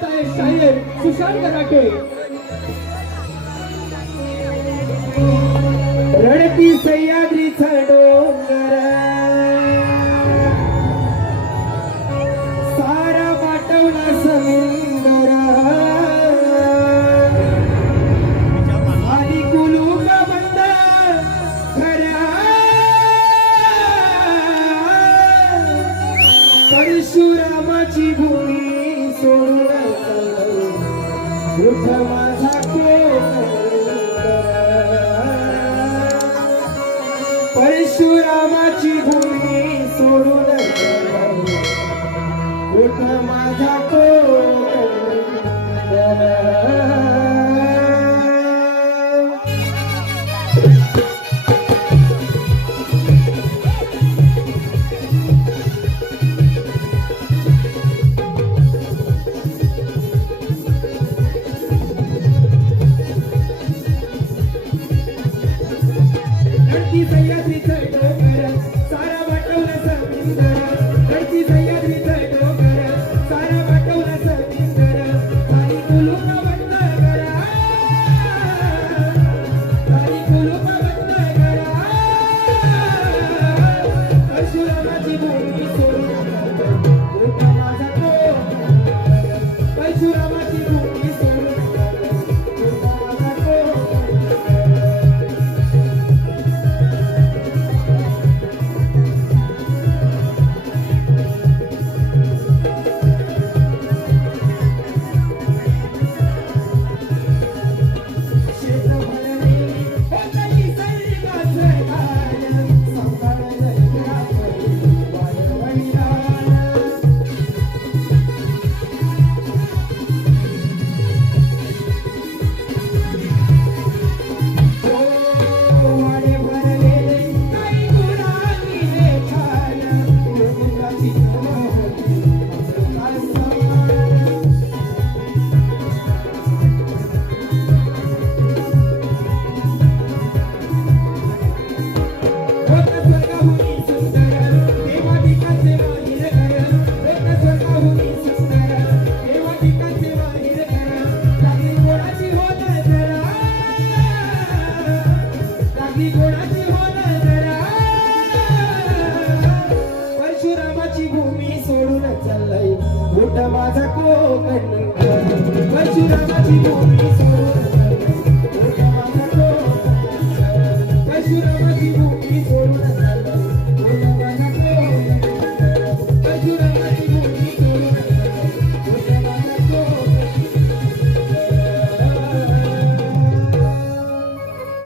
वाचत आहे शायर सुशांत राठे. रडती सह्याद्रीचा डोंगर सारा पाठवला समुंदर आधी कुलूप बंद खऱ्या परशुरामाची भूमी सोडून वृद्ध माझा परशुरामाची भूमी सोडून उठ माझा धरती सह्याद्रीचं डोंगर सारा वाटवला समुंदर धरती सह्याद्रीचं डोंगर सारा वाटवला समुंदर खाली कुलूप बंद करा खाली कुलूप बंद करा परशुरामाची भूमी सोडून उठ माझा परशुरामाची भूमी सोडून उठ माझा परशुरामाची भूमी सोडून चाललाय उठ माझा कोकण परशुरामाची भूमी सोडून